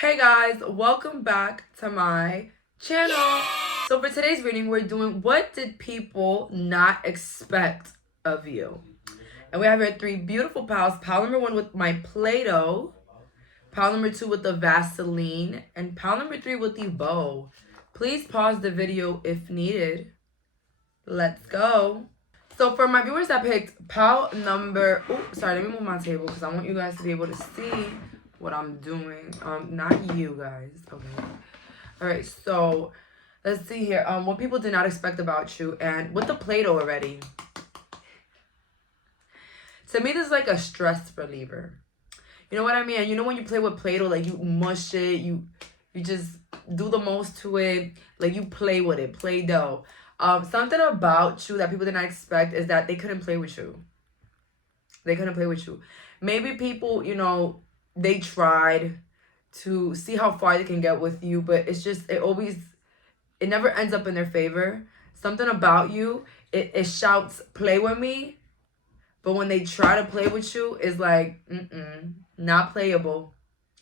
Hey guys, welcome back to my channel. So for today's reading, we're doing what did people not expect of you? And we have here three beautiful piles. Pile number one with my Play-Doh, pile number two with the Vaseline, and pile number three with the bow. Please pause the video if needed. Let's go. So for my viewers that picked pile number, let me move my table because I want you guys to be able to see what I'm doing. Not you guys. Okay. All right. So let's see here. What people did not expect about you, and with the Play-Doh already. To me, this is like a stress reliever. You know what I mean? And you know when you play with Play-Doh, like you mush it, you just do the most to it, like you play with it, Play-Doh. Something about you that people did not expect is that they couldn't play with you. They couldn't play with you. Maybe people, they tried to see how far they can get with you, but it's just, it never ends up in their favor. Something about you, it shouts, play with me. But when they try to play with you, it's like, not playable.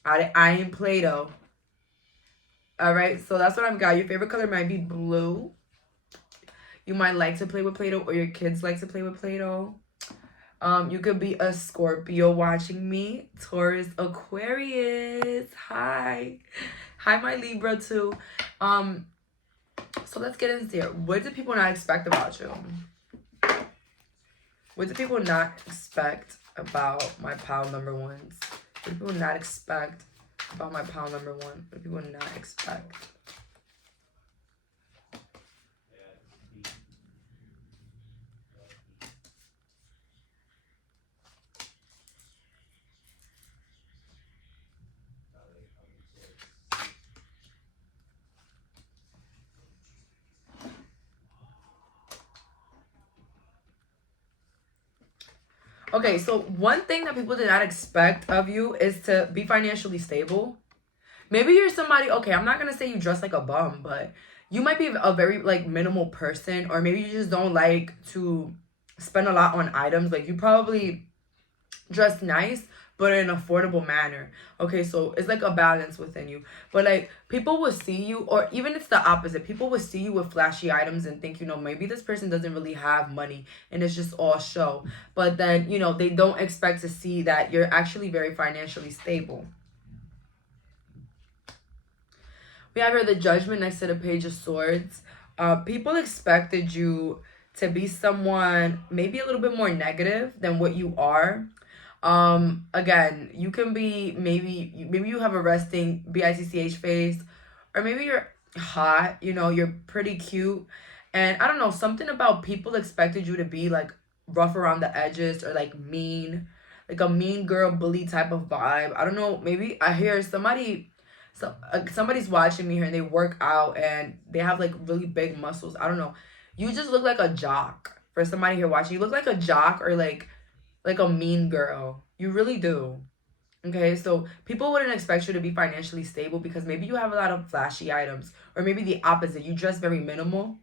I ain't Play-Doh. All right, so that's what I've got. Your favorite color might be blue. You might like to play with Play-Doh, or your kids like to play with Play-Doh. You could be a Scorpio watching me. Taurus, Aquarius. Hi, my Libra too. So let's get into it. What did people not expect about you? What did people not expect about my pile number ones? What did people not expect about my pile number one? What did people not expect? Okay, so one thing that people did not expect of you is to be financially stable. Maybe you're somebody, okay, I'm not going to say you dress like a bum, but you might be a very, minimal person, or maybe you just don't like to spend a lot on items. Like, you probably dress nice, but in an affordable manner. Okay, so it's like a balance within you. But people will see you, or even it's the opposite. People will see you with flashy items and think, maybe this person doesn't really have money and it's just all show. But then, they don't expect to see that you're actually very financially stable. We have here the Judgment next to the Page of Swords. People expected you to be someone maybe a little bit more negative than what you are. Again, you can be maybe you have a resting bitch face, or maybe you're hot, you're pretty cute, and I don't know, something about people expected you to be like rough around the edges, or mean, like a mean girl bully type of vibe. I don't know, maybe I hear somebody's watching me here and they work out and they have really big muscles. I don't know, you just look like a jock. For somebody here watching, you look like a jock, or like a mean girl. You really do. Okay, so people wouldn't expect you to be financially stable because maybe you have a lot of flashy items, or maybe the opposite, you dress very minimal.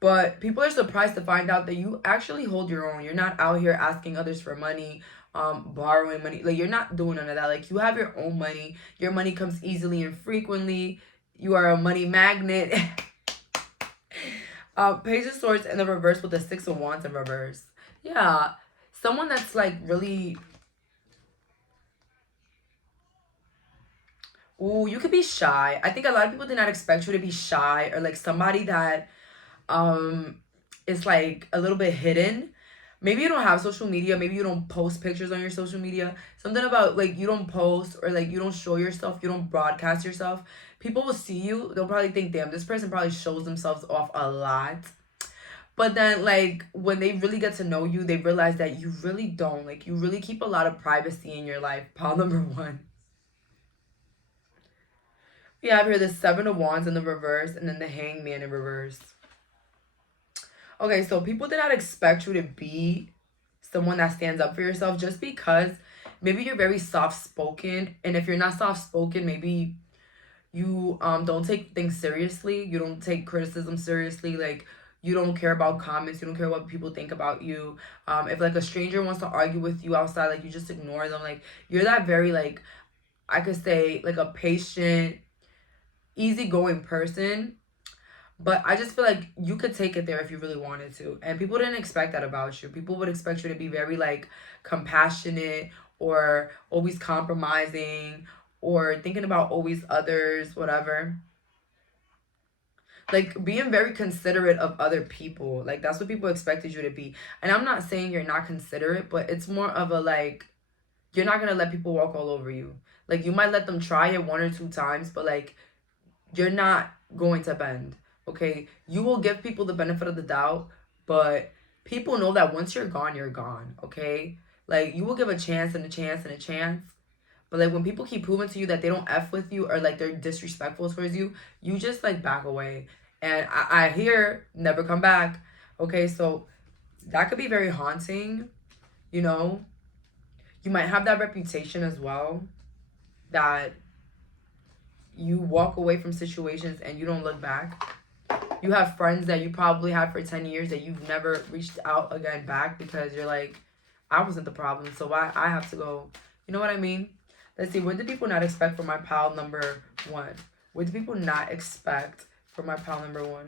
But people are surprised to find out that you actually hold your own. You're not out here asking others for money, borrowing money. You're not doing none of that. You have your own money. Your money comes easily and frequently. You are a money magnet. Page of Swords in the reverse with the Six of Wands in reverse. Yeah, someone that's really, you could be shy. I think a lot of people did not expect you to be shy, or somebody that is a little bit hidden. Maybe you don't have social media, maybe you don't post pictures on your social media. Something about you don't post, or you don't show yourself, you don't broadcast yourself. People will see you, they'll probably think, damn, this person probably shows themselves off a lot. But then, when they really get to know you, they realize that you really don't. You really keep a lot of privacy in your life. Pile number one. We have here the Seven of Wands in the reverse, and then the Hangman in reverse. Okay, so people did not expect you to be someone that stands up for yourself, just because maybe you're very soft-spoken. And if you're not soft-spoken, maybe you don't take things seriously. You don't take criticism seriously. You don't care about comments. You don't care what people think about you. If a stranger wants to argue with you outside, you just ignore them. You're that very I could say like a patient, easygoing person. But I just feel like you could take it there if you really wanted to. And people didn't expect that about you. People would expect you to be very like compassionate or always compromising or thinking about always others, whatever. Like being very considerate of other people. Like that's what people expected you to be. And I'm not saying you're not considerate, but it's more of a like you're not gonna let people walk all over you. Like you might let them try it one or two times, but like you're not going to bend. Okay? You will give people the benefit of the doubt, but people know that once you're gone, you're gone. Okay? Like you will give a chance and a chance and a chance. But like when people keep proving to you that they don't F with you or like they're disrespectful towards you, you just like back away. And I hear never come back. Okay, so that could be very haunting, you know. You might have that reputation as well that you walk away from situations and you don't look back. You have friends that you probably had for 10 years that you've never reached out again back because you're like, I wasn't the problem, so why I have to go. You know what I mean? Let's see, what do people not expect from my pile number 1? What do people not expect from my pile number 1?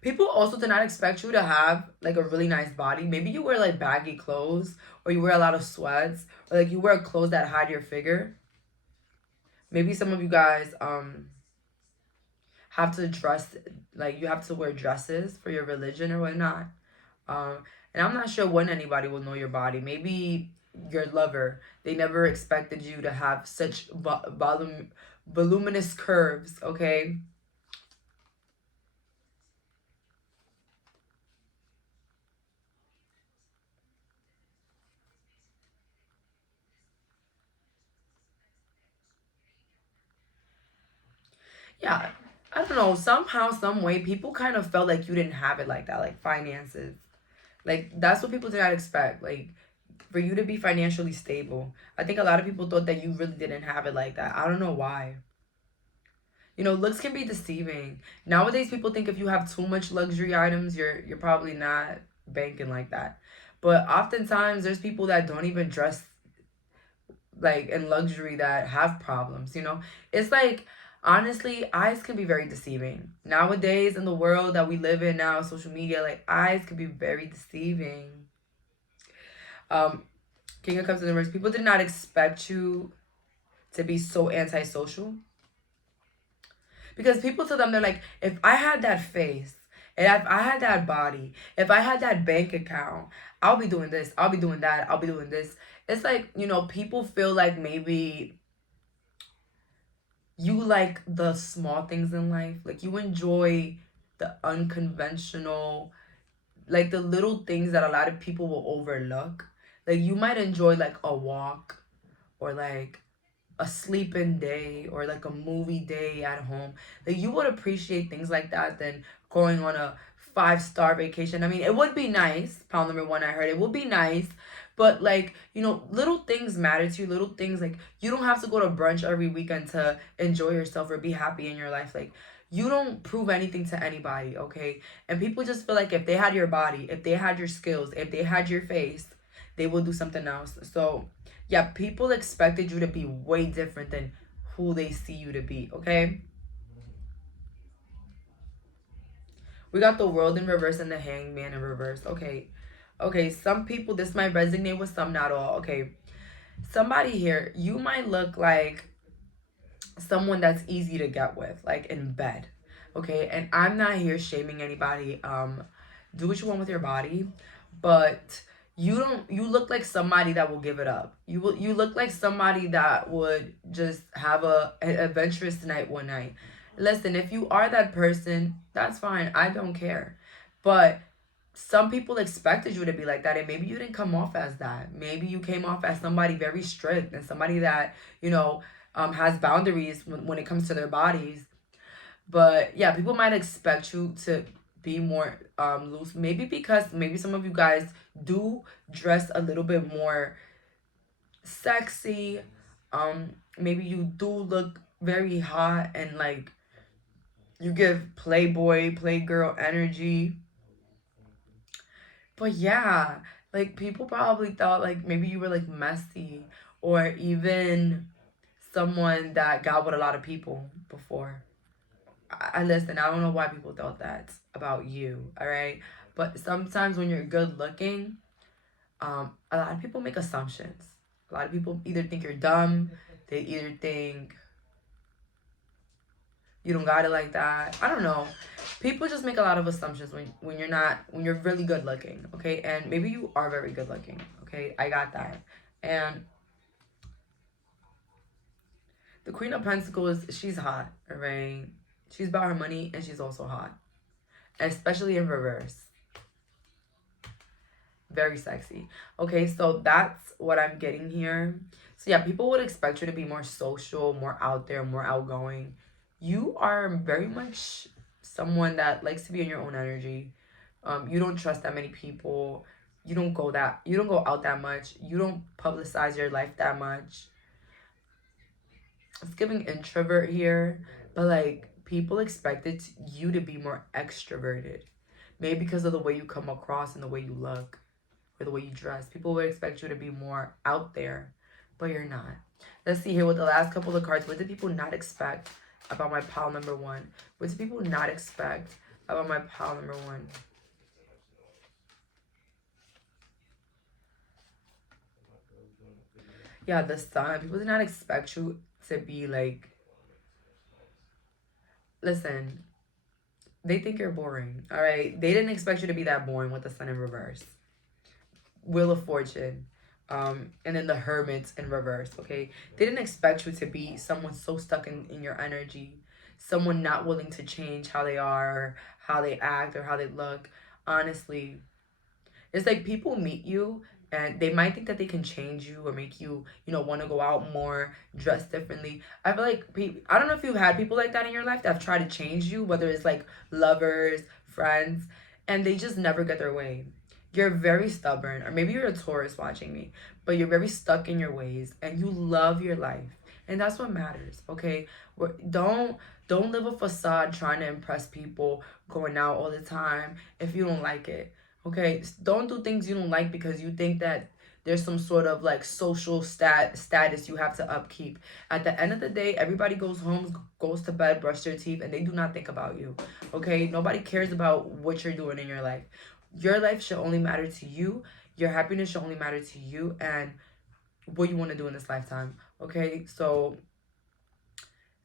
People also did not expect you to have like a really nice body. Maybe you wear like baggy clothes or you wear a lot of sweats or like you wear clothes that hide your figure. Maybe some of you guys have to dress, like you have to wear dresses for your religion or whatnot. Um, and I'm not sure when anybody will know your body. Maybe your lover. They never expected you to have such voluminous curves, okay? Yeah, I don't know. Somehow, some way, people kind of felt like you didn't have it like that, like finances. Like that's what people did not expect. Like for you to be financially stable. I think a lot of people thought that you really didn't have it like that. I don't know why. You know, looks can be deceiving. Nowadays people think if you have too much luxury items, you're probably not banking like that. But oftentimes there's people that don't even dress like in luxury that have problems, you know? It's like honestly, eyes can be very deceiving. Nowadays in the world that we live in now, social media, like eyes can be very deceiving. Um King of Cups in the reverse. People did not expect you to be so antisocial. Because people to them, they're like, if I had that face, and if I had that body, if I had that bank account, I'll be doing this, I'll be doing that, I'll be doing this. It's like, you know, people feel like maybe you like the small things in life. Like you enjoy the unconventional, like the little things that a lot of people will overlook. Like you might enjoy like a walk or like a sleeping day or like a movie day at home. Like you would appreciate things like that than going on a 5-star vacation. I mean, it would be nice. Pound number 1, I heard it would be nice. But like, you know, little things matter to you. Little things like you don't have to go to brunch every weekend to enjoy yourself or be happy in your life. Like you don't prove anything to anybody, okay? And people just feel like if they had your body, if they had your skills, if they had your face, they will do something else. So yeah, people expected you to be way different than who they see you to be, okay? We got the World in reverse and the Hangman in reverse. Okay. Okay, some people, this might resonate with some, not all. Okay. Somebody here, you might look like someone that's easy to get with, like in bed. Okay? And I'm not here shaming anybody. Do what you want with your body, but you look like somebody that will give it up. You look like somebody that would just have an adventurous night one night. Listen, if you are that person, that's fine. I don't care. But some people expected you to be like that, and maybe you didn't come off as that. Maybe you came off as somebody very strict and somebody that, you know, has boundaries when it comes to their bodies. But yeah, people might expect you to be more loose. Maybe because maybe some of you guys do dress a little bit more sexy. Maybe you do look very hot and like you give playboy, playgirl energy. But yeah, Like, people probably thought, like, maybe you were, like, messy, or even someone that got with a lot of people before. I listen, I don't know why people thought that about you, all right? But sometimes when you're good looking, a lot of people make assumptions. A lot of people either think you're dumb, they either think you don't got it like that. I don't know. People just make a lot of assumptions when you're not, when you're really good looking, okay? And maybe you are very good looking, okay? I got that. And the Queen of Pentacles, she's hot, all right? She's about her money, and she's also hot, especially in reverse. Very sexy. Okay, so that's what I'm getting here. So yeah, people would expect you to be more social, more out there, more outgoing. You are very much someone that likes to be in your own energy. You don't trust that many people. You don't go out that much. You don't publicize your life that much. It's giving introvert here, but like people expected you to be more extroverted. Maybe because of the way you come across and the way you look, or the way you dress. People would expect you to be more out there, but you're not. Let's see here with the last couple of cards. What did people not expect about my pile number one? What did people not expect about my pile number one? Yeah, the sun. People did not expect you to be like, listen, they think you're boring, all right? They didn't expect you to be that boring with the sun in reverse. Wheel of Fortune, and then the Hermits in reverse, okay? They didn't expect you to be someone so stuck in your energy, someone not willing to change how they are, or how they act, or how they look. Honestly, it's like people meet you and they might think that they can change you or make you, want to go out more, dress differently. I feel like I don't know if you've had people like that in your life that have tried to change you, whether it's like lovers, friends, and they just never get their way. You're very stubborn, or maybe you're a Taurus watching me, but you're very stuck in your ways and you love your life. And that's what matters, okay? Don't live a facade trying to impress people, going out all the time if you don't like it. Okay, don't do things you don't like because you think that there's some sort of like social status you have to upkeep. At the end of the day, everybody goes home, goes to bed, brush their teeth, and they do not think about you. Okay, nobody cares about what you're doing in your life. Your life should only matter to you. Your happiness should only matter to you, and what you want to do in this lifetime. Okay, so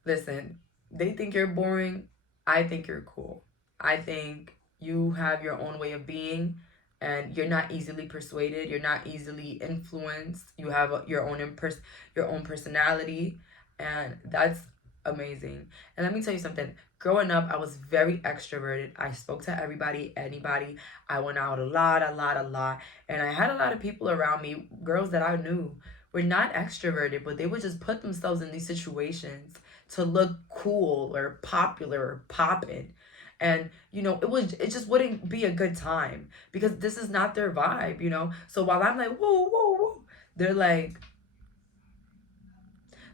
listen, they think you're boring. I think you're cool. I think you have your own way of being, and you're not easily persuaded. You're not easily influenced. You have your own personality, and that's amazing. And let me tell you something. Growing up, I was very extroverted. I spoke to everybody, anybody. I went out a lot, a lot, a lot. And I had a lot of people around me, girls that I knew were not extroverted, but they would just put themselves in these situations to look cool or popular or poppin'. And it just wouldn't be a good time because this is not their vibe. So while I'm like, whoa, whoa, whoa, they're like,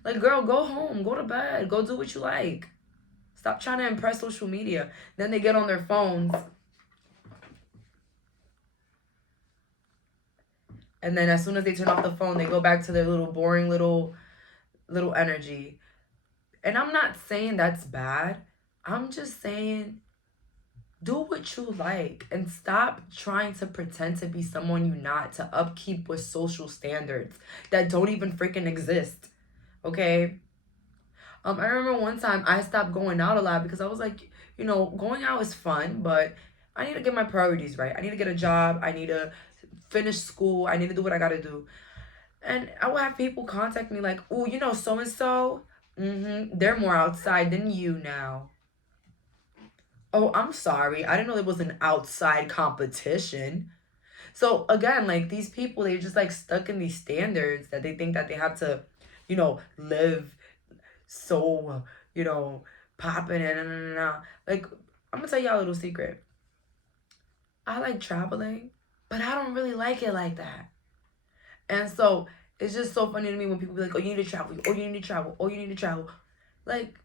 girl, go home, go to bed, go do what you like. Stop trying to impress social media. Then they get on their phones, and then as soon as they turn off the phone, they go back to their little boring little energy. And I'm not saying that's bad. I'm just saying do what you like and stop trying to pretend to be someone you're not, to upkeep with social standards that don't even freaking exist. Okay? I remember one time I stopped going out a lot because I was like, going out is fun, but I need to get my priorities right. I need to get a job. I need to finish school. I need to do what I got to do. And I would have people contact me like, oh, so and so, they're more outside than you now. Oh, I'm sorry. I didn't know there was an outside competition. So again, like these people, they're just like stuck in these standards that they think that they have to, live so, popping and like I'm gonna tell y'all a little secret. I like traveling, but I don't really like it like that. And so it's just so funny to me when people be like, oh, you need to travel, oh, you need to travel, oh, you need to travel. Like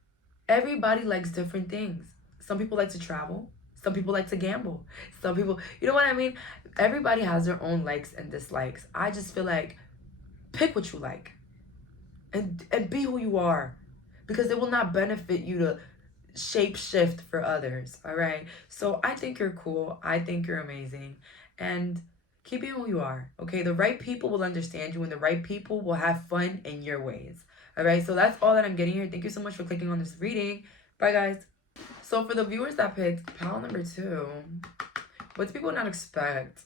everybody likes different things. Some people like to travel. Some people like to gamble. Some people, you know what I mean? Everybody has their own likes and dislikes. I just feel like pick what you like and be who you are, because it will not benefit you to shape shift for others. All right. So I think you're cool. I think you're amazing. And keep being who you are. Okay. The right people will understand you, and the right people will have fun in your ways. All right. So that's all that I'm getting here. Thank you so much for clicking on this reading. Bye, guys. So for the viewers that picked pile number 2, what do people not expect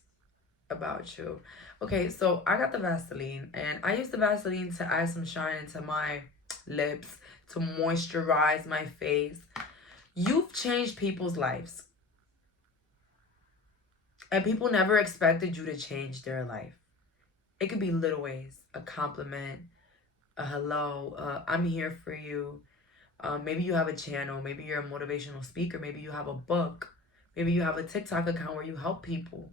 about you? Okay, so I got the Vaseline, and I use the Vaseline to add some shine into my lips, to moisturize my face. You've changed people's lives, and people never expected you to change their life. It could be little ways: a compliment, a hello, I'm here for you. Maybe you have a channel, maybe you're a motivational speaker, maybe you have a book, maybe you have a TikTok account where you help people.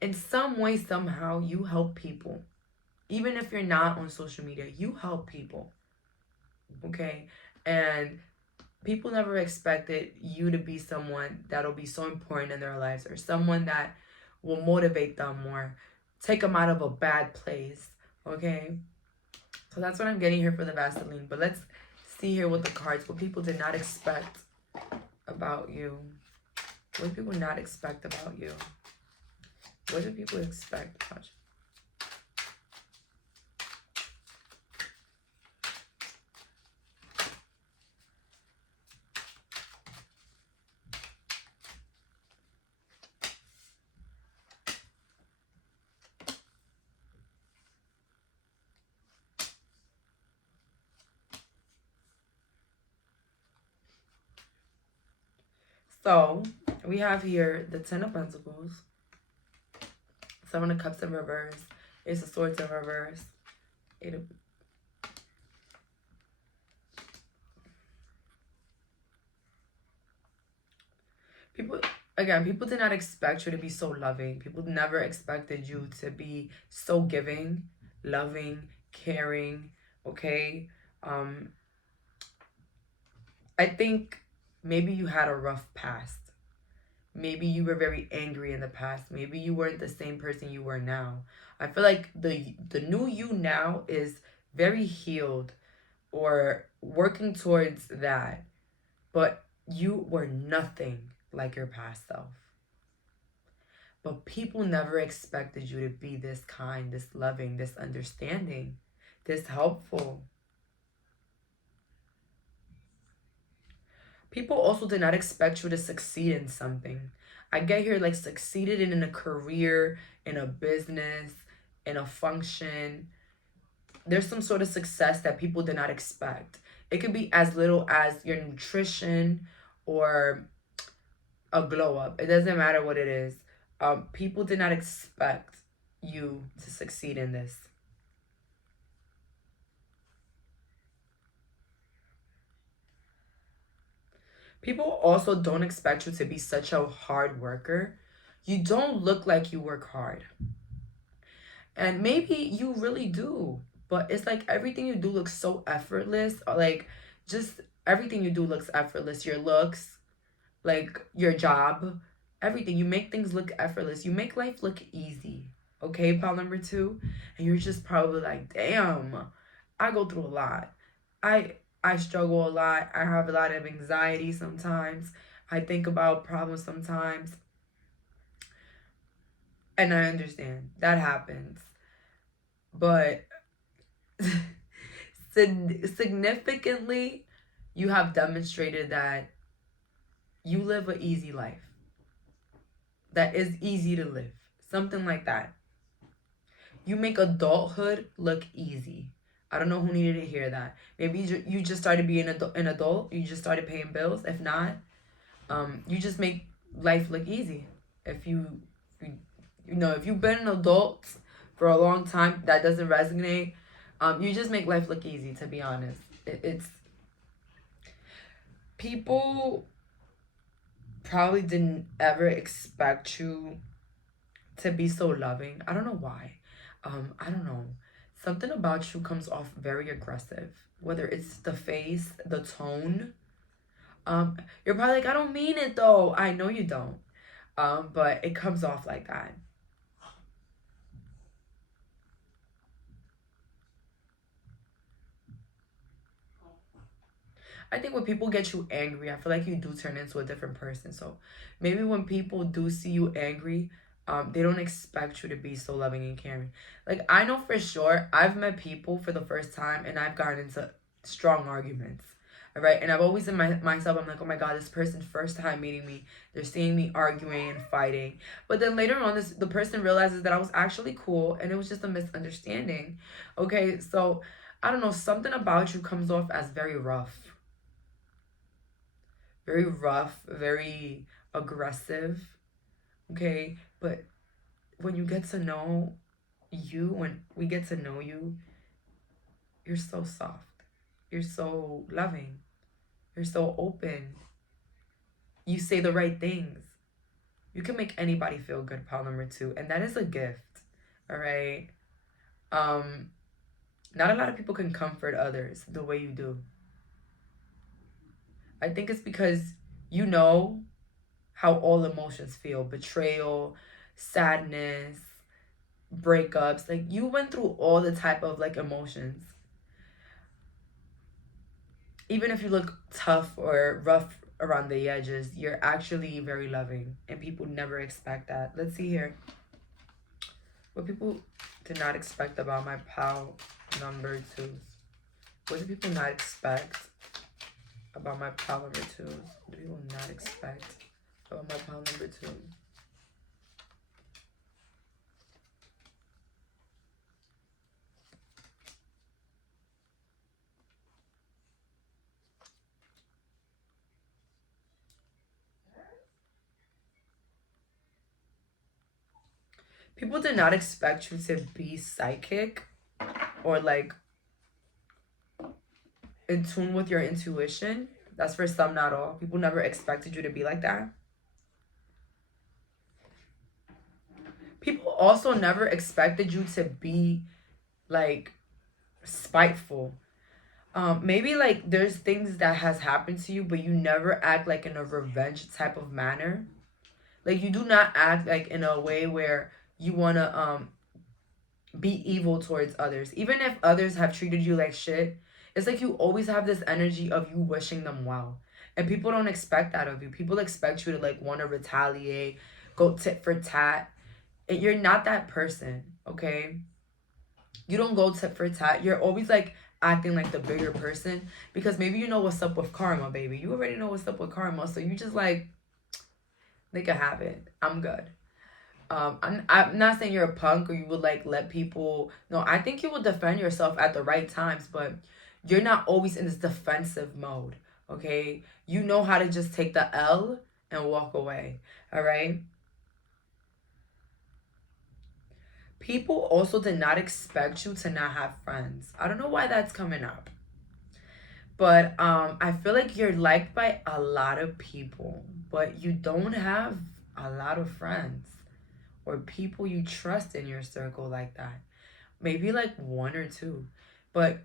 In some way, somehow, you help people. Even if you're not on social media, you help people. Okay? And people never expected you to be someone that'll be so important in their lives, or someone that will motivate them or take them out of a bad place. Okay? So that's what I'm getting here for the Vaseline. But let's see here with the cards what people did not expect about you. What do people not expect about you? What do people expect about you? So we have here the Ten of Pentacles, Seven of Cups in reverse, Ace of Swords in reverse, Eight of... People, again, people did not expect you to be so loving. People never expected you to be so giving, loving, caring, okay? I think maybe you had a rough past. Maybe you were very angry in the past. Maybe you weren't the same person you were now. I feel like the new you now is very healed or working towards that. But you were nothing like your past self. But people never expected you to be this kind, this loving, this understanding, this helpful. People also did not expect you to succeed in something. I get here like succeeded in a career, in a business, in a function. There's some sort of success that people did not expect. It could be as little as your nutrition or a glow up. It doesn't matter what it is. People did not expect you to succeed in this. People also don't expect you to be such a hard worker. You don't look like you work hard. And maybe you really do. But it's like everything you do looks so effortless. Like, just everything you do looks effortless. Your looks, like your job, everything. You make things look effortless. You make life look easy. Okay, pile number 2. And you're just probably like, damn, I go through a lot. I struggle a lot. I have a lot of anxiety sometimes. I think about problems sometimes. And I understand. That happens. But significantly, you have demonstrated that you live an easy life. That is easy to live. Something like that. You make adulthood look easy. I don't know who needed to hear that. Maybe you just started being an adult. You just started paying bills. If not, you just make life look easy. If you know, if you've been an adult for a long time, that doesn't resonate. You just make life look easy, to be honest. It's... People probably didn't ever expect you to be so loving. I don't know why. I don't know. Something about you comes off very aggressive. Whether it's the face, the tone, You're probably like, I don't mean it though. I know you don't. But it comes off like that. I think when people get you angry, I feel like you do turn into a different person. So maybe when people do see you angry, they don't expect you to be so loving and caring. Like, I know for sure, I've met people for the first time and I've gotten into strong arguments. All right. And I've always in myself, I'm like, oh my God, this person first time meeting me, they're seeing me arguing and fighting. But then later on, the person realizes that I was actually cool and it was just a misunderstanding. Okay. So I don't know, something about you comes off as very rough, very aggressive. Okay. But when you get to know you, when we get to know you, you're so soft. You're so loving. You're so open. You say the right things. You can make anybody feel good, pile number two. And that is a gift. All right. Not a lot of people can comfort others the way you do. I think it's because you know how all emotions feel. Betrayal, sadness, breakups. Like, you went through all the type of like emotions. Even if you look tough or rough around the edges, you're actually very loving. And people never expect that. Let's see here. What people did not expect about my pal number twos. What do people not expect about my pal number twos? What do people not expect about my pal number two? People did not expect you to be psychic or like in tune with your intuition. That's for some, not all. People never expected you to be like that. People also never expected you to be like spiteful. Maybe like there's things that has happened to you, but you never act like in a revenge type of manner. Like, you do not act like in a way where you wanna be evil towards others. Even if others have treated you like shit, it's like you always have this energy of you wishing them well. And people don't expect that of you. People expect you to like want to retaliate, go tit for tat. And you're not that person, okay? You don't go tit for tat. You're always like acting like the bigger person because maybe you know what's up with karma, baby. You already know what's up with karma. So you just like, make it happen. I'm good. I'm not saying you're a punk or you would like let people. No, I think you will defend yourself at the right times, but you're not always in this defensive mode. Okay, you know how to just take the L and walk away. All right. People also did not expect you to not have friends. I don't know why that's coming up, but I feel like you're liked by a lot of people, but you don't have a lot of friends or people you trust in your circle like that. Maybe like one or two. But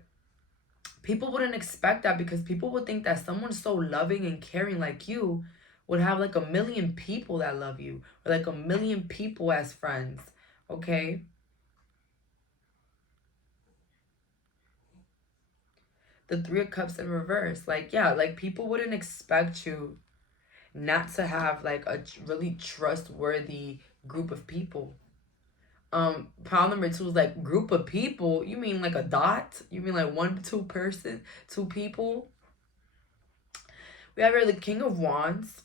people wouldn't expect that because people would think that someone so loving and caring like you would have like a million people that love you or like a million people as friends. Okay? The Three of Cups in reverse. Like, yeah, like people wouldn't expect you not to have like a really trustworthy group of people. Pile number two is like group of people. You mean like a dot? You mean like one, two person, two people? We have here the King of Wands.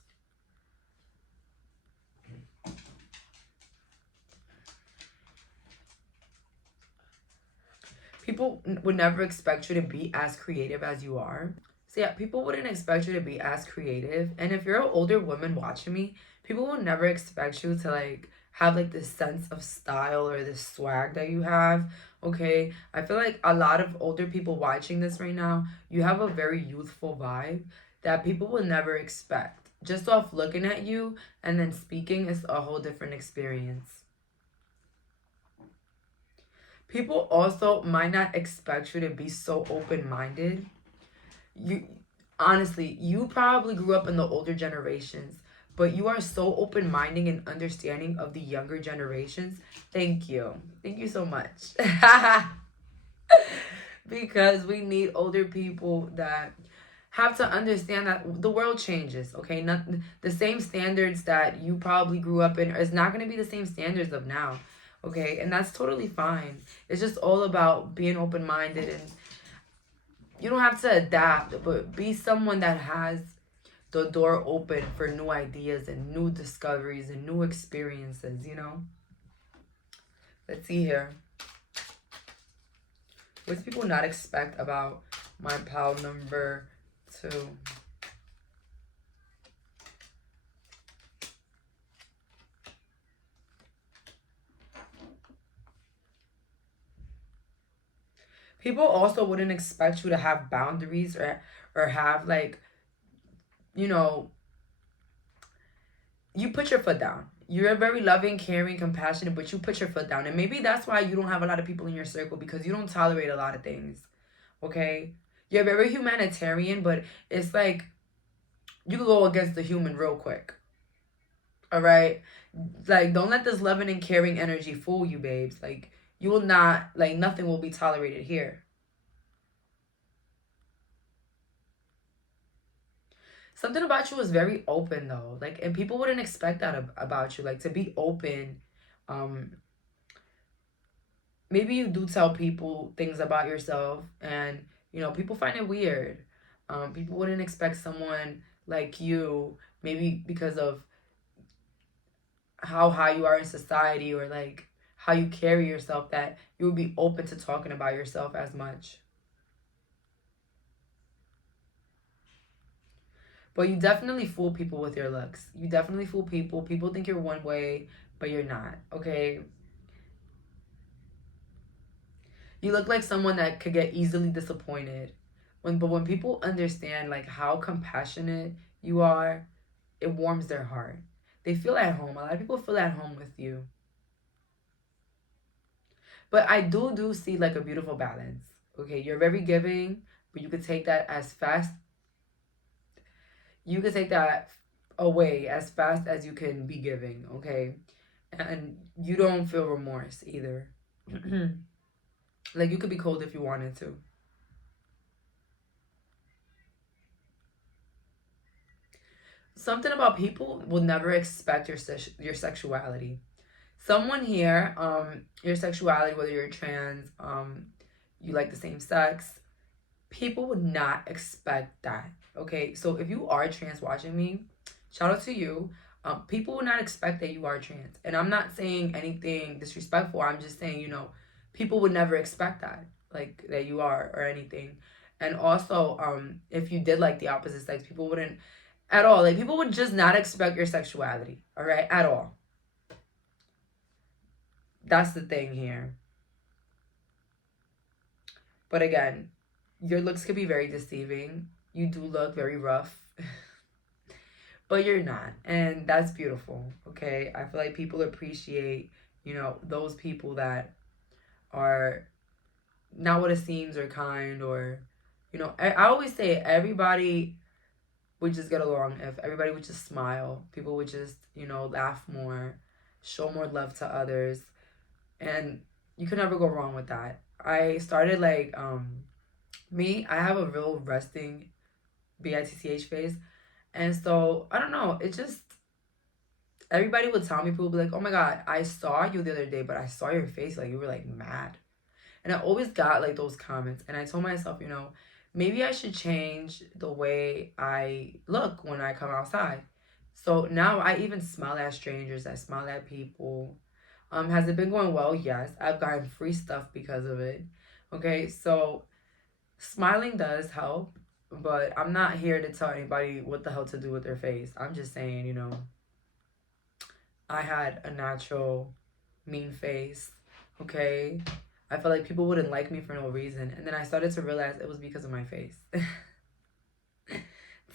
People would never expect you to be as creative as you are. So yeah, people wouldn't expect you to be as creative. And if you're an older woman watching me, people will never expect you to like have like this sense of style or this swag that you have. Okay. I feel like a lot of older people watching this right now, you have a very youthful vibe that people will never expect. Just off looking at you and then speaking is a whole different experience. People also might not expect you to be so open-minded. You honestly, you probably grew up in the older generations, but you are so open-minded and understanding of the younger generations. Thank you. Thank you so much. Because we need older people that have to understand that the world changes, okay? Not the same standards that you probably grew up in is not going to be the same standards of now, okay? And that's totally fine. It's just all about being open-minded, and you don't have to adapt, but be someone that has the door open for new ideas and new discoveries and new experiences, you know? Let's see here. What do people not expect about my pile number 2? People also wouldn't expect you to have boundaries or have, like, you know, you put your foot down. You're very loving, caring, compassionate, but you put your foot down. And maybe that's why you don't have a lot of people in your circle, because you don't tolerate a lot of things. Okay? You're very humanitarian, but it's like you could go against the human real quick. All right? Like, don't let this loving and caring energy fool you, babes. Like, you will not, like, nothing will be tolerated here. Something about you is very open, though. Like, and people wouldn't expect that about you. Like, to be open. Maybe you do tell people things about yourself, and, you know, people find it weird. People wouldn't expect someone like you, maybe because of how high you are in society, or like how you carry yourself, that you would be open to talking about yourself as much. But you definitely fool people with your looks. You definitely fool people. People think you're one way, but you're not, okay? You look like someone that could get easily disappointed. But when people understand, like, how compassionate you are, it warms their heart. They feel at home. A lot of people feel at home with you. But I do see, like, a beautiful balance. Okay, you're very giving, but you could take that as fast. You could take that away as fast as you can be giving, okay? And you don't feel remorse either. Like, you could be cold if you wanted to. Something about people will never expect your sexuality. Someone here, your sexuality, whether you're trans, you like the same sex, people would not expect that. Okay, so if you are trans watching me, shout out to you. People would not expect that you are trans, and I'm not saying anything disrespectful. I'm just saying, you know, people would never expect that, like, that you are, or anything. And also, if you did like the opposite sex, people wouldn't at all. Like, people would just not expect your sexuality, all right, at all. That's the thing here. But again, your looks could be very deceiving. You do look very rough. But you're not. And that's beautiful, okay? I feel like people appreciate, you know, those people that are not what it seems, or kind, or, you know, I always say everybody would just get along if everybody would just smile. People would just, you know, laugh more, show more love to others. And you can never go wrong with that. I started, like, I have a real resting bitch face. And so, I don't know, it just, everybody would tell me, people would be like, oh my God, I saw you the other day, but I saw your face, like, you were, like, mad. And I always got, like, those comments. And I told myself, you know, maybe I should change the way I look when I come outside. So now I even smile at strangers. I smile at people. Has it been going well? Yes. I've gotten free stuff because of it. Okay, so smiling does help, but I'm not here to tell anybody what the hell to do with their face. I'm just saying, you know, I had a natural mean face, okay? I felt like people wouldn't like me for no reason. And then I started to realize it was because of my face.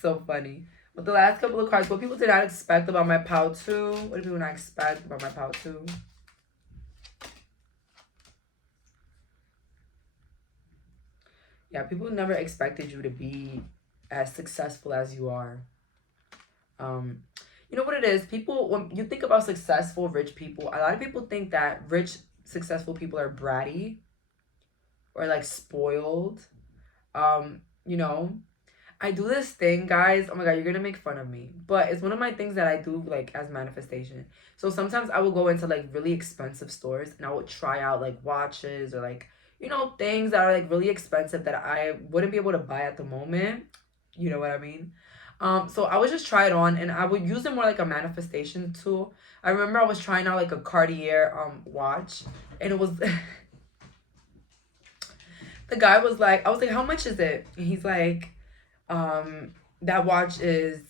So funny. But the last couple of cards, what people did not expect about my pile 2. What did people not expect about my pile 2? Yeah, people never expected you to be as successful as you are. You know what it is? People, when you think about successful, rich people, a lot of people think that rich, successful people are bratty or like spoiled. You know, I do this thing, guys. Oh my god, you're gonna make fun of me. But it's one of my things that I do like as manifestation. So sometimes I will go into like really expensive stores and I will try out like watches or like, you know, things that are like really expensive that I wouldn't be able to buy at the moment. You know what I mean? So I would just try it on and I would use it more like a manifestation tool. I remember I was trying out like a Cartier watch and it was the guy was like, I was like, how much is it? And he's like, that watch is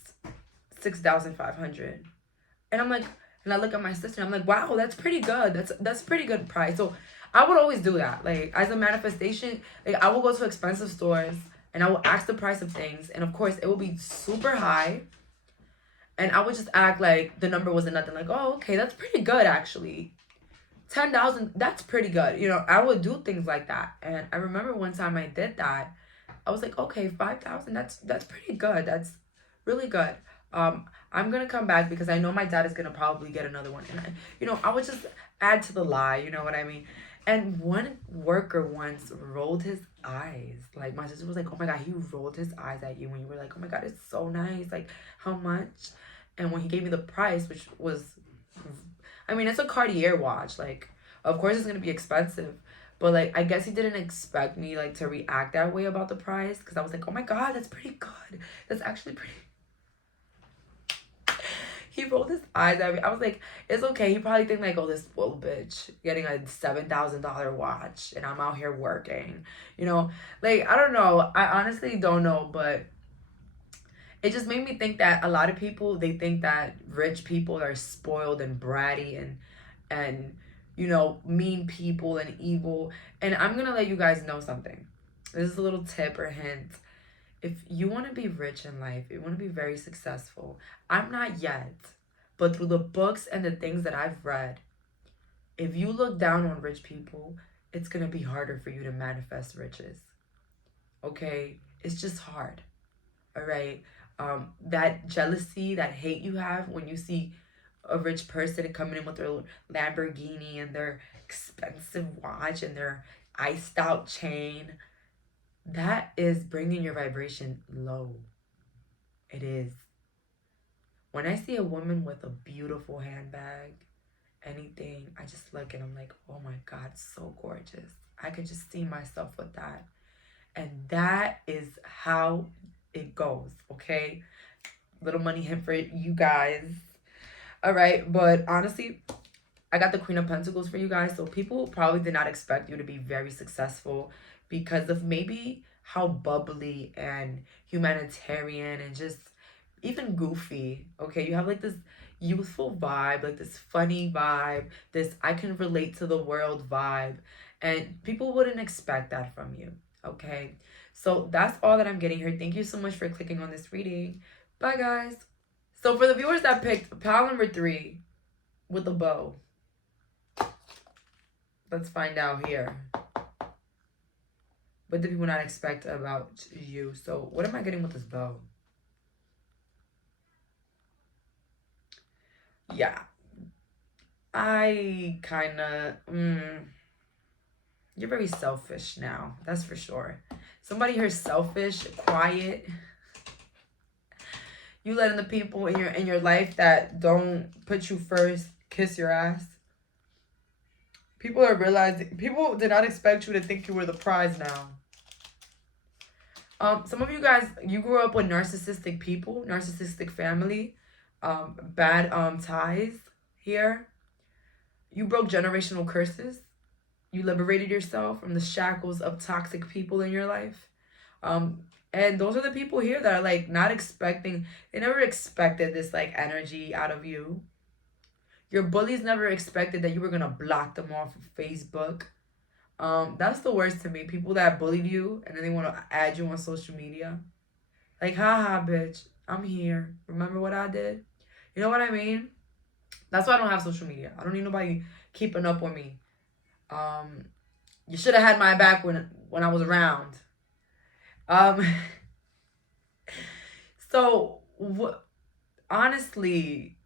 6,500. And I'm like, and I look at my sister and I'm like, wow, that's pretty good. That's pretty good price. So I would always do that. Like as a manifestation, like I will go to expensive stores and I will ask the price of things. And of course it will be super high. And I would just act like the number wasn't nothing. Like, oh, okay, that's pretty good actually. 10,000, that's pretty good. You know, I would do things like that. And I remember one time I did that. I was like, okay, 5,000, that's pretty good. That's really good. I'm gonna come back because I know my dad is gonna probably get another one. And you know, I would just add to the lie, you know what I mean? And one worker once rolled his eyes. Like my sister was like, oh my god, he rolled his eyes at you when you were like, oh my god, it's so nice. Like, how much? And when he gave me the price, which was, I mean, it's a Cartier watch. Like, of course it's gonna be expensive. But like, I guess he didn't expect me like to react that way about the price because I was like, oh my god, that's pretty good. That's actually pretty. He rolled his eyes at me. I was like, it's okay. He probably think like, oh, this spoiled bitch getting a $7,000 watch and I'm out here working. You know, like I don't know. I honestly don't know, but it just made me think that a lot of people they think that rich people are spoiled and bratty and you know mean people and evil. And I'm gonna let you guys know something. This is a little tip or hint. If you want to be rich in life, you want to be very successful. I'm not yet, but through the books and the things that I've read, if you look down on rich people, it's gonna be harder for you to manifest riches. Okay, it's just hard. All right. That jealousy, that hate you have when you see a rich person coming in with their Lamborghini and their expensive watch and their iced out chain, that is bringing your vibration low. It is. When I see a woman with a beautiful handbag, anything, I just look and I'm like, oh my God, so gorgeous. I could just see myself with that. And that is how it goes, okay? Little money hint for you guys. All right, but honestly, I got the Queen of Pentacles for you guys. So people probably did not expect you to be very successful because of maybe how bubbly and humanitarian and just even goofy. Okay, you have like this youthful vibe, like this funny vibe, this I can relate to the world vibe. And people wouldn't expect that from you. Okay, so that's all that I'm getting here. Thank you so much for clicking on this reading. Bye, guys. So for the viewers that picked pile number 3 with a bow, let's find out here. What do people not expect about you? So what am I getting with this bow? Yeah. I kind of... you're very selfish now. That's for sure. Somebody here selfish, quiet. You letting the people in your life that don't put you first kiss your ass. People are realizing... People did not expect you to think you were the prize now. Some of you guys, you grew up with narcissistic people, narcissistic family, bad ties here. You broke generational curses. You liberated yourself from the shackles of toxic people in your life. And those are the people here that are like not expecting, they never expected this like energy out of you. Your bullies never expected that you were gonna block them off of Facebook. That's the worst to me. People that bullied you and then they want to add you on social media. Like, haha, bitch, I'm here. Remember what I did? You know what I mean? That's why I don't have social media. I don't need nobody keeping up with me. You should have had my back when I was around. Um, So, honestly,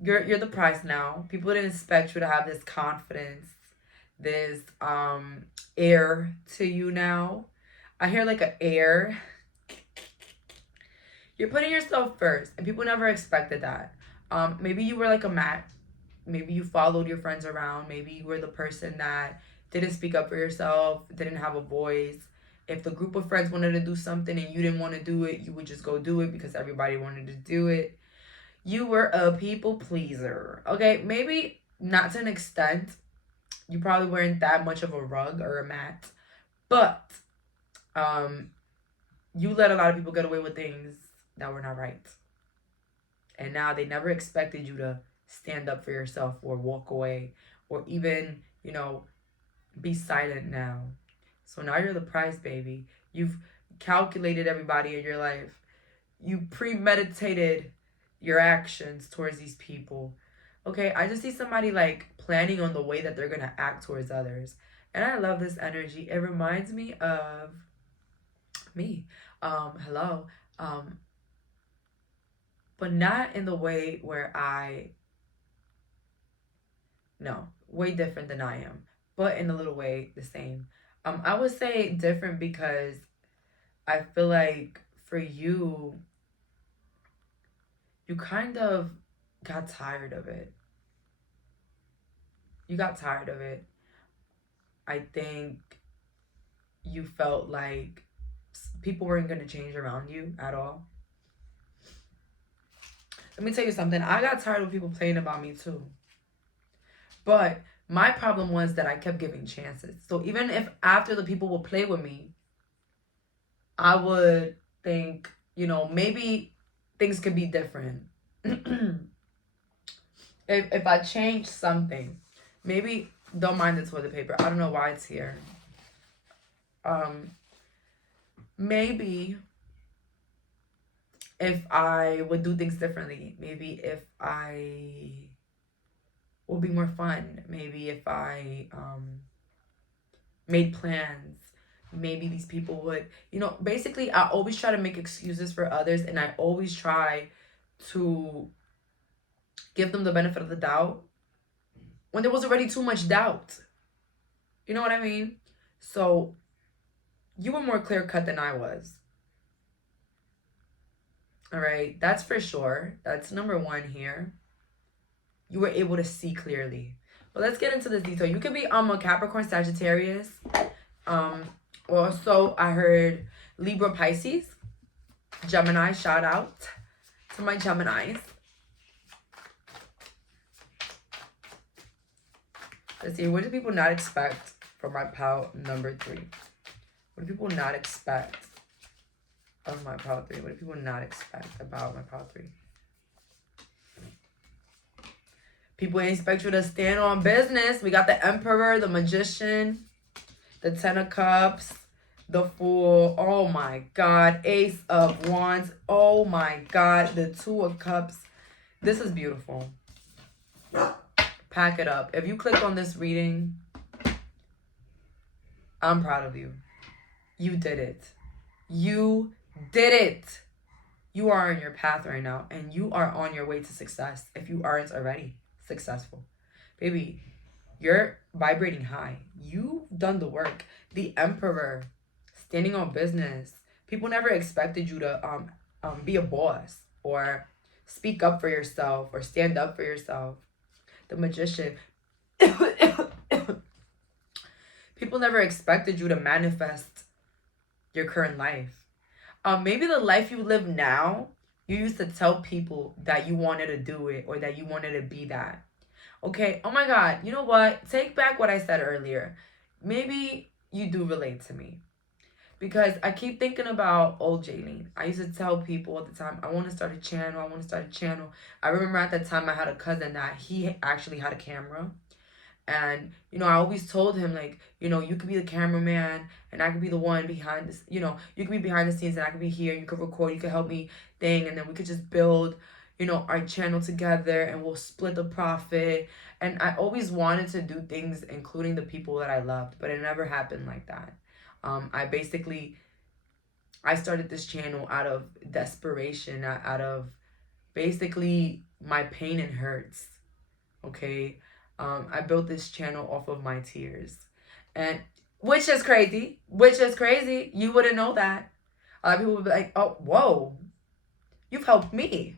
you're the prize now. People didn't expect you to have this confidence, this air to you now. I hear like an air. You're putting yourself first, and people never expected that. Maybe you were like a mat. Maybe you followed your friends around. Maybe you were the person that didn't speak up for yourself, didn't have a voice. If the group of friends wanted to do something and you didn't want to do it, you would just go do it because everybody wanted to do it. You were a people pleaser. Okay, maybe not to an extent. You probably weren't that much of a rug or a mat. But you let a lot of people get away with things that were not right. And now they never expected you to stand up for yourself or walk away or even, be silent now. So now you're the prize, baby. You've calculated everybody in your life. You premeditated your actions towards these people. Okay, I just see somebody like planning on the way that they're gonna act towards others. And I love this energy. It reminds me of me. Hello. But not in the way where no, way different than I am, but in a little way the same. I would say different because I feel like for you, you kind of got tired of it. You got tired of it. I think you felt like people weren't going to change around you at all. Let me tell you something. I got tired of people playing about me too. But my problem was that I kept giving chances. So even if after the people would play with me, I would think, maybe things could be different. if I change something, maybe, don't mind the toilet paper. I don't know why it's here. Maybe if I would do things differently, maybe if I would be more fun, maybe if I made plans, maybe these people would, basically I always try to make excuses for others, and I always try to give them the benefit of the doubt when there was already too much doubt. You know what I mean? So you were more clear cut than I was. All right, that's for sure. That's number one here. You were able to see clearly. But let's get into this detail. You could be a Capricorn, Sagittarius. Also, I heard Libra, Pisces, Gemini. Shout out to my Geminis. Let's see. What do people not expect from my pal number 3? What do people not expect of my pal 3? What do people not expect about my pal 3? People expect you to stand on business. We got the Emperor, the Magician, the Ten of Cups, the Fool. Oh my God. Ace of Wands. Oh my God. The Two of Cups. This is beautiful. Pack it up. If you clicked on this reading, I'm proud of you. You did it. You did it. You are on your path right now, and you are on your way to success if you aren't already successful. Baby, you're vibrating high. You've done the work. The Emperor, standing on business. People never expected you to be a boss or speak up for yourself or stand up for yourself. The Magician. People never expected you to manifest your current life. Maybe the life you live now, you used to tell people that you wanted to do it or that you wanted to be that. Okay, oh my God, you know what? Take back what I said earlier. Maybe you do relate to me. Because I keep thinking about old Jayleen. I used to tell people at the time, I want to start a channel. I remember at that time I had a cousin that he actually had a camera. And, I always told him, like, you could be the cameraman and I could be the one behind this, you could be behind the scenes and I could be here. You could record, you could help me thing. And then we could just build, our channel together and we'll split the profit. And I always wanted to do things, including the people that I loved, but it never happened like that. I basically I started this channel out of desperation, out of basically my pain and hurts. Okay, I built this channel off of my tears, and which is crazy. You wouldn't know that. A lot of people would be like, "Oh, whoa, you've helped me."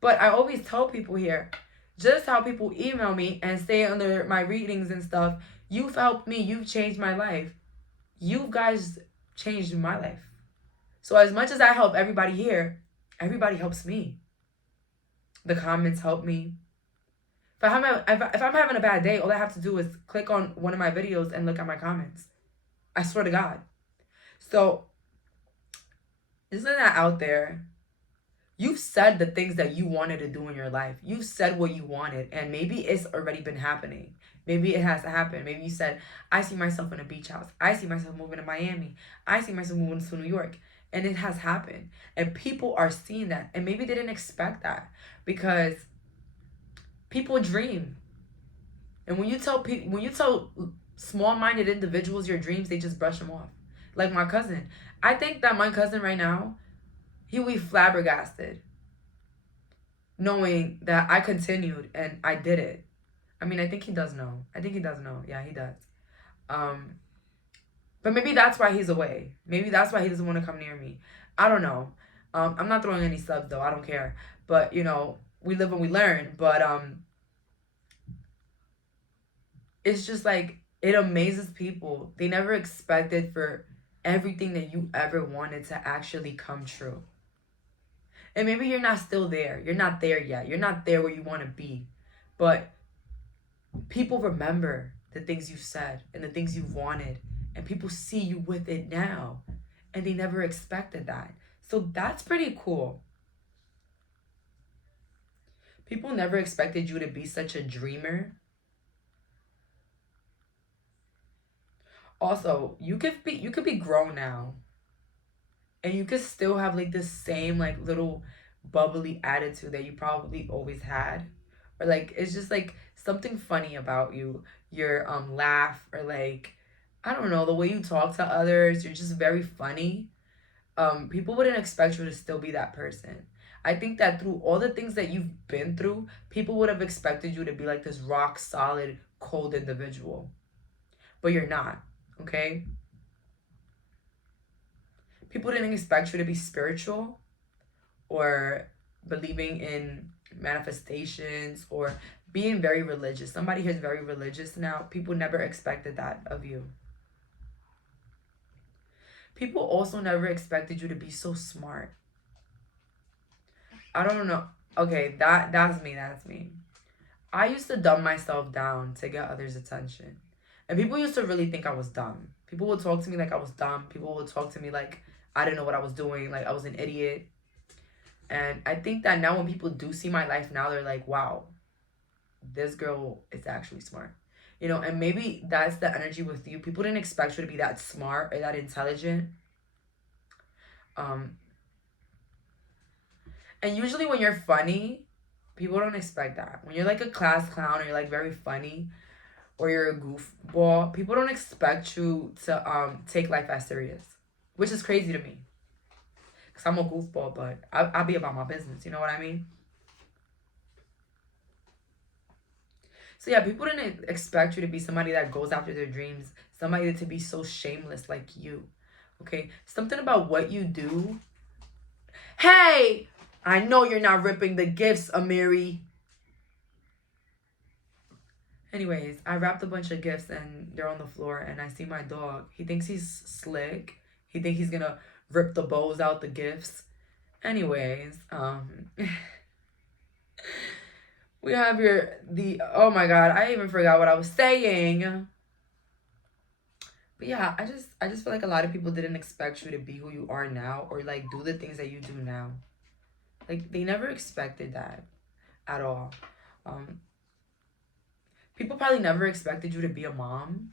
But I always tell people here, just how people email me and say under my readings and stuff, you've helped me, you've changed my life. You guys changed my life. So as much as I help everybody here, everybody helps me. The comments help me. If I'm having a bad day, all I have to do is click on one of my videos and look at my comments. I swear to God. So, isn't that out there? You've said the things that you wanted to do in your life. You've said what you wanted, and maybe it's already been happening. Maybe it has to happen. Maybe you said, I see myself in a beach house. I see myself moving to Miami. I see myself moving to New York. And it has happened. And people are seeing that. And maybe they didn't expect that, because people dream. And when you tell small-minded individuals your dreams, they just brush them off. Like my cousin. I think that my cousin right now, he will be flabbergasted knowing that I continued and I did it. I mean, I think he does know. Yeah, he does. But maybe that's why he's away. Maybe that's why he doesn't want to come near me. I don't know. I'm not throwing any subs though. I don't care. But, you know, we live and we learn. But it's just like, it amazes people. They never expected for everything that you ever wanted to actually come true. And maybe you're not still there. You're not there yet. You're not there where you want to be. But people remember the things you've said and the things you've wanted. And people see you with it now. And they never expected that. So that's pretty cool. People never expected you to be such a dreamer. Also, you could be grown now. And you could still have like this same like little bubbly attitude that you probably always had. Or like, it's just like something funny about you. Your laugh, or like, I don't know, the way you talk to others. You're just very funny. People wouldn't expect you to still be that person. I think that through all the things that you've been through, people would have expected you to be like this rock solid, cold individual. But you're not, okay? People didn't expect you to be spiritual or believing in manifestations or being very religious. Somebody who's very religious now, people never expected that of you. People also never expected you to be so smart. I don't know. Okay, that's me. I used to dumb myself down to get others' attention. And people used to really think I was dumb. People would talk to me like I was dumb. People would talk to me like I didn't know what I was doing, like I was an idiot. And I think that now when people do see my life now, they're like, wow, this girl is actually smart. You know, and maybe that's the energy with you. People didn't expect you to be that smart or that intelligent. And usually when you're funny, people don't expect that. When you're like a class clown or you're like very funny or you're a goofball, people don't expect you to take life as serious. Which is crazy to me. Because I'm a goofball, but I'll be about my business. You know what I mean? So yeah, people didn't expect you to be somebody that goes after their dreams. Somebody to be so shameless like you. Okay? Something about what you do. Hey! I know you're not ripping the gifts, Amiri. Anyways, I wrapped a bunch of gifts and they're on the floor and I see my dog. He thinks he's slick. He thinks he's gonna rip the bows out the gifts. Anyways, we have here oh my god, I even forgot what I was saying. But yeah, I just feel like a lot of people didn't expect you to be who you are now or like do the things that you do now. Like they never expected that at all. People probably never expected you to be a mom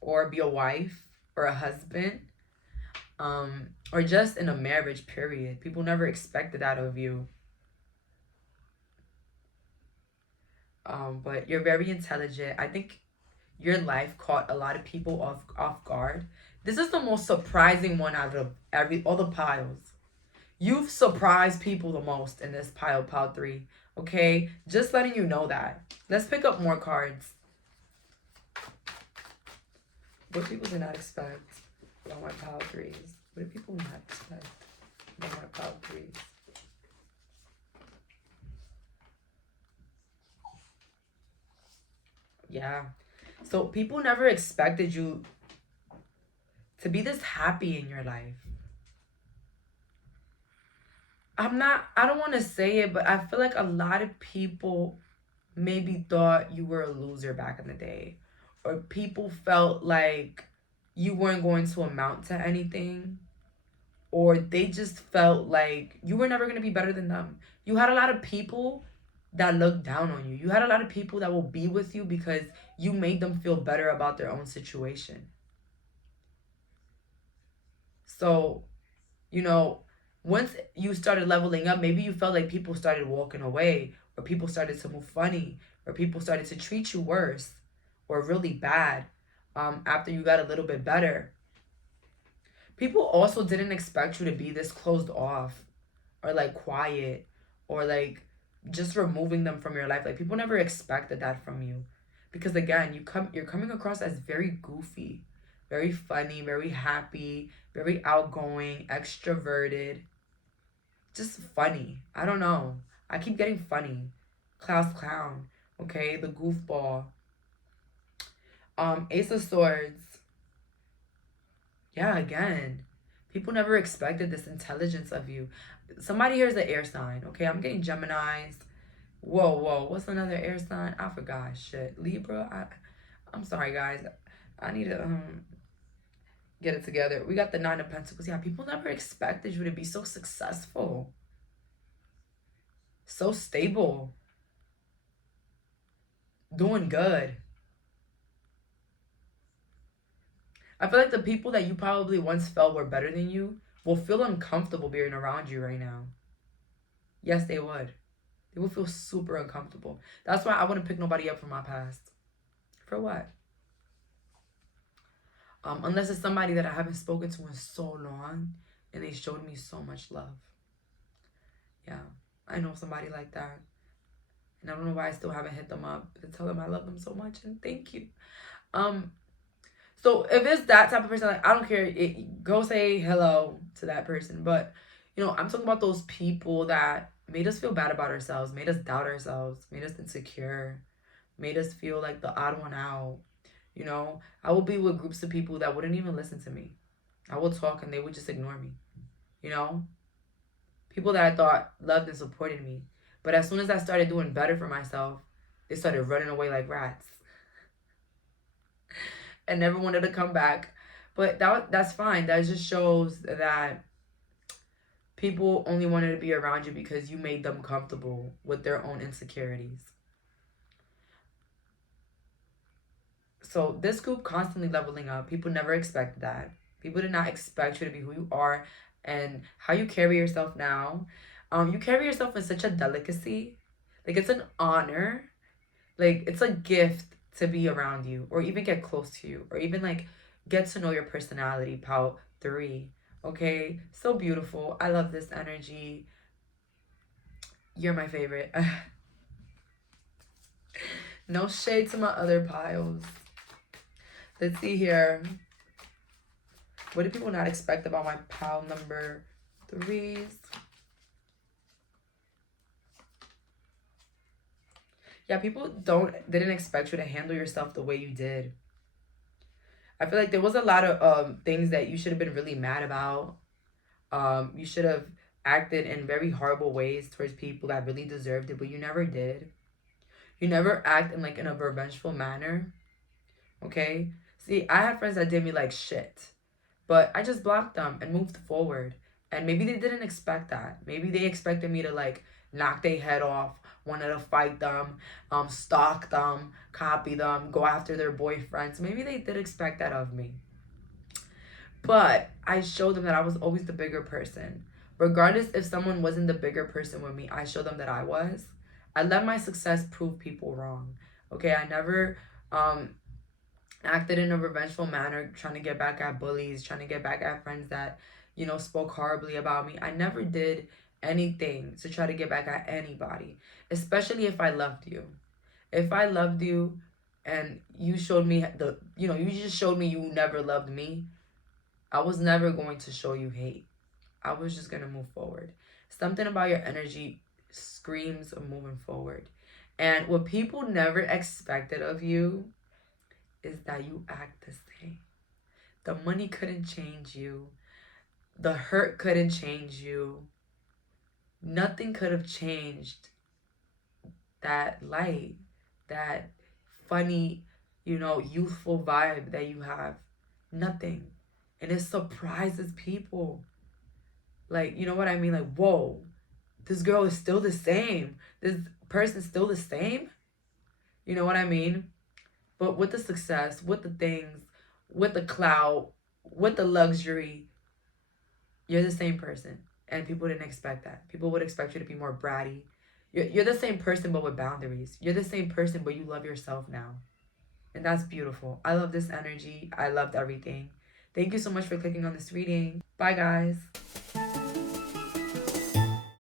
or be a wife or a husband. Or just in a marriage, period. People never expected that of you. But you're very intelligent. I think your life caught a lot of people off guard. This is the most surprising one out of all the piles. You've surprised people the most in this pile 3. Okay? Just letting you know that. Let's pick up more cards. What people did not expect about my pile 3s? What do people not expect about my pile 3s? Yeah. So people never expected you to be this happy in your life. I don't want to say it, but I feel like a lot of people maybe thought you were a loser back in the day. Or people felt like you weren't going to amount to anything. Or they just felt like you were never going to be better than them. You had a lot of people that looked down on you. You had a lot of people that will be with you because you made them feel better about their own situation. So, you know, once you started leveling up, maybe you felt like people started walking away, or people started to move funny, or people started to treat you worse or really bad after you got a little bit better. People also didn't expect you to be this closed off or like quiet or like just removing them from your life. Like people never expected that from you. Because again, you're coming across as very goofy, very funny, very happy, very outgoing, extroverted. Just funny. I don't know. I keep getting funny. Klaus Clown. Okay, the goofball. Ace of Swords. Yeah, again. People never expected this intelligence of you. Somebody here is an air sign. Okay, I'm getting Geminis. Whoa. What's another air sign? I forgot. Shit. Libra. I'm sorry, guys. I need to get it together. We got the 9 of Pentacles. Yeah, people never expected you to be so successful. So stable. Doing good. I feel like the people that you probably once felt were better than you will feel uncomfortable being around you right now. Yes, they would. They will feel super uncomfortable. That's why I wouldn't pick nobody up from my past. For what? Unless it's somebody that I haven't spoken to in so long and they showed me so much love. Yeah, I know somebody like that. And I don't know why I still haven't hit them up to tell them I love them so much and thank you. So if it's that type of person, like I don't care, go say hello to that person. But you know, I'm talking about those people that made us feel bad about ourselves, made us doubt ourselves, made us insecure, made us feel like the odd one out. You know, I will be with groups of people that wouldn't even listen to me. I will talk and they would just ignore me. You know, people that I thought loved and supported me. But as soon as I started doing better for myself, they started running away like rats and never wanted to come back. But that's fine. That just shows that people only wanted to be around you because you made them comfortable with their own insecurities. So this group constantly leveling up. People never expected that. People did not expect you to be who you are and how you carry yourself now. You carry yourself with such a delicacy. Like it's an honor. Like it's a gift to be around you or even get close to you or even like get to know your personality. Pile 3. Okay, so beautiful. I love this energy. You're my favorite. No shade to my other piles. Let's see here. What do people not expect about my pile number 3s? Yeah, people didn't expect you to handle yourself the way you did. I feel like there was a lot of things that you should have been really mad about. You should have acted in very horrible ways towards people that really deserved it, but you never did. You never act in like in a revengeful manner. Okay? See, I had friends that did me like shit, but I just blocked them and moved forward. And maybe they didn't expect that. Maybe they expected me to like knock their head off, wanted to fight them, stalk them, copy them, go after their boyfriends. Maybe they did expect that of me. But I showed them that I was always the bigger person. Regardless if someone wasn't the bigger person with me, I showed them that I was. I let my success prove people wrong. Okay, I never acted in a revengeful manner, trying to get back at bullies, trying to get back at friends that, you know, spoke horribly about me. I never did anything to try to get back at anybody, especially if I loved you. If I loved you and you showed me you just showed me you never loved me, I was never going to show you hate. I was just going to move forward. Something about your energy screams of moving forward. And what people never expected of you is that you act the same. The money couldn't change you. The hurt couldn't change you. Nothing could have changed that light, that funny, youthful vibe that you have. Nothing. And it surprises people. Like, you know what I mean? Like, whoa, this girl is still the same. This person's still the same. You know what I mean? But with the success, with the things, with the clout, with the luxury, you're the same person. And people didn't expect that. People would expect you to be more bratty. You're the same person, but with boundaries. You're the same person, but you love yourself now. And that's beautiful. I love this energy. I loved everything. Thank you so much for clicking on this reading. Bye, guys.